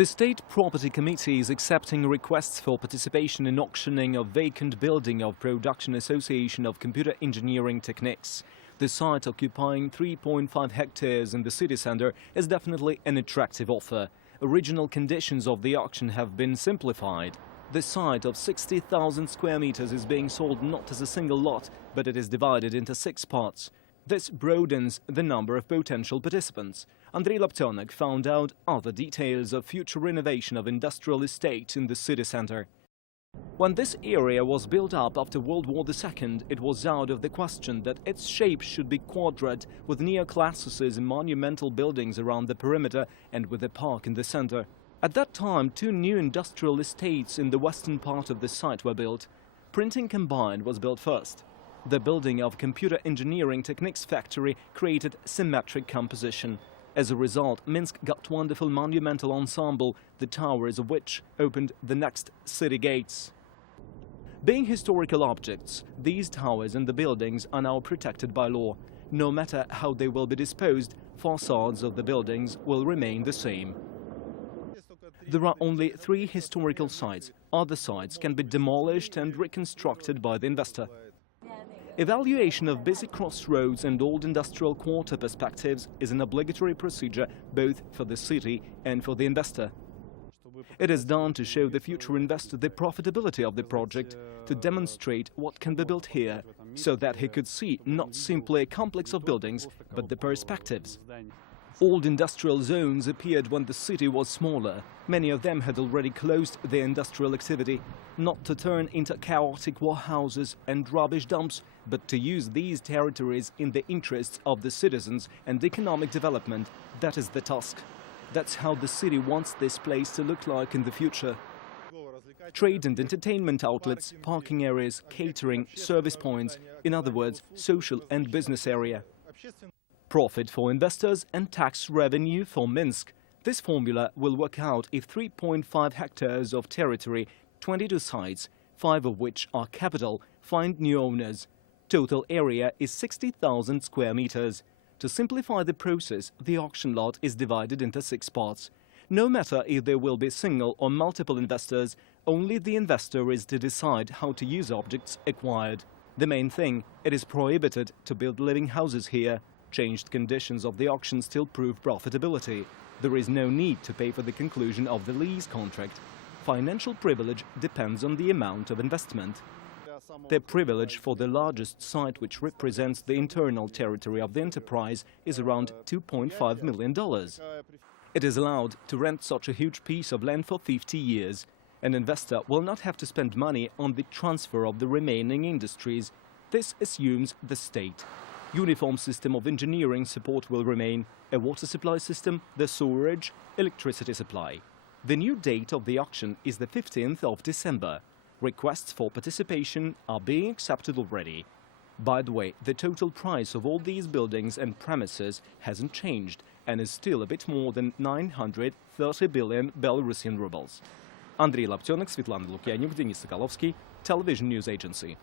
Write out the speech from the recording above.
The State Property Committee is accepting requests for participation in auctioning of vacant building of Production Association of Computer Engineering Techniques. The site, occupying 3.5 hectares in the city center, is definitely an attractive offer. Original conditions of the auction have been simplified. The site of 60,000 square meters is being sold not as a single lot, but it is divided into 6 parts. This broadens the number of potential participants. Andrei Laptionek found out other details of future renovation of industrial estate in the city center. When this area was built up after World War II, it was out of the question that its shape should be quadrate, with neoclassicism monumental buildings around the perimeter and with a park in the center. At that time, 2 new industrial estates in the western part of the site were built. Printing Combined was built first. The building of Computer Engineering Techniques factory created symmetric composition. As a result, Minsk got wonderful monumental ensemble, the towers of which opened the next city gates. Being historical objects, these towers and the buildings are now protected by law. No matter how they will be disposed, facades of the buildings will remain the same. There are only 3 historical sites. Other sites can be demolished and reconstructed by the investor. Evaluation of busy crossroads and old industrial quarter perspectives is an obligatory procedure both for the city and for the investor. It is done to show the future investor the profitability of the project, to demonstrate what can be built here, so that he could see not simply a complex of buildings, but the perspectives. Old industrial zones appeared when the city was smaller. Many of them had already closed their industrial activity, not to turn into chaotic warehouses and rubbish dumps, but to use these territories in the interests of the citizens and economic development. That is the task. That's how the city wants this place to look like in the future. Trade and entertainment outlets, parking areas, catering, service points, in other words, social and business area. Profit for investors and tax revenue for Minsk. This formula will work out if 3.5 hectares of territory, 22 sites, 5 of which are capital, find new owners. Total area is 60,000 square meters. To simplify the process, the auction lot is divided into 6 parts. No matter if there will be single or multiple investors, only the investor is to decide how to use objects acquired. The main thing, it is prohibited to build living houses here. Changed conditions of the auction still prove profitability. There is no need to pay for the conclusion of the lease contract. Financial privilege depends on the amount of investment. The privilege for the largest site, which represents the internal territory of the enterprise, is around $2.5 million. It is allowed to rent such a huge piece of land for 50 years. An investor will not have to spend money on the transfer of the remaining industries. This assumes the state. Uniform system of engineering support will remain, a water supply system, the sewerage, electricity supply. The new date of the auction is the 15th of December. Requests for participation are being accepted already. By the way, the total price of all these buildings and premises hasn't changed and is still a bit more than 930 billion Belarusian rubles. Andrei Laptionek, Svetlana Lukyanuk, Denis Sokolovsky, Television News Agency.